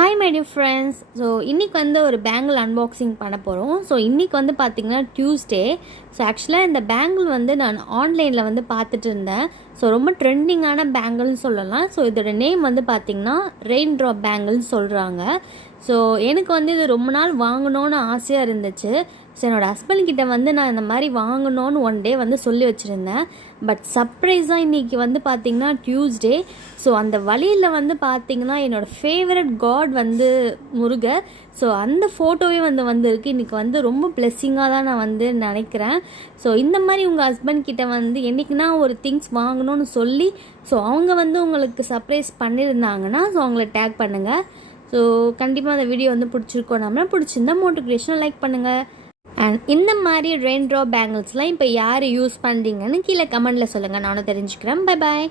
Hi my dear friends. So இன்றைக்கி வந்து ஒரு பேங்கிள் அன்பாக்சிங் பண்ண போகிறோம். ஸோ இன்றைக்கி வந்து பார்த்திங்கன்னா டியூஸ்டே. ஸோ ஆக்சுவலாக இந்த பேங்கிள் வந்து நான் ஆன்லைனில் வந்து பார்த்துட்டு இருந்தேன். ஸோ ரொம்ப ட்ரெண்டிங்கான பேங்கிள்னு சொல்லலாம். ஸோ இதோட நேம் வந்து பார்த்திங்கன்னா ரெயின் ட்ராப் பேங்கிள்னு சொல்கிறாங்க. ஸோ எனக்கு வந்து இது ரொம்ப நாள் வாங்கணுன்னு ஆசையாக இருந்துச்சு. ஸோ என்னோடய ஹஸ்பண்ட்கிட்ட வந்து நான் இந்த மாதிரி வாங்கணுன்னு ஒன் டே வந்து சொல்லி வச்சுருந்தேன். பட் சர்ப்ரைஸாக இன்றைக்கி வந்து பார்த்திங்கன்னா டியூஸ்டே. ஸோ அந்த வழியில் வந்து பார்த்திங்கன்னா என்னோடய ஃபேவரட் காட் வந்து முருகர். ஸோ அந்த ஃபோட்டோவே வந்திருக்கு. இன்றைக்கி வந்து ரொம்ப பிளெஸ்ஸிங்காக தான் நான் வந்து நினைக்கிறேன். ஸோ இந்த மாதிரி உங்கள் ஹஸ்பண்ட் கிட்ட வந்து என்றைக்குனா ஒரு திங்ஸ் வாங்கணும்னு சொல்லி ஸோ அவங்க வந்து உங்களுக்கு சர்ப்ரைஸ் பண்ணியிருந்தாங்கன்னா ஸோ அவங்கள டேக் பண்ணுங்கள். ஸோ கண்டிப்பாக அந்த வீடியோ வந்து பிடிச்சிருக்கோம். நம்மளால் பிடிச்சிருந்தா மோட்டிவேஷனாக லைக் பண்ணுங்கள். அண்ட் இந்த மாதிரி ரெயின் ட்ராப் பேங்கிள்ஸ்லாம் இப்போ யார் யூஸ் பண்ணுறீங்கன்னு கீழே கமெண்டில் சொல்லுங்கள். நானும் தெரிஞ்சுக்கிறேன். Bye bye.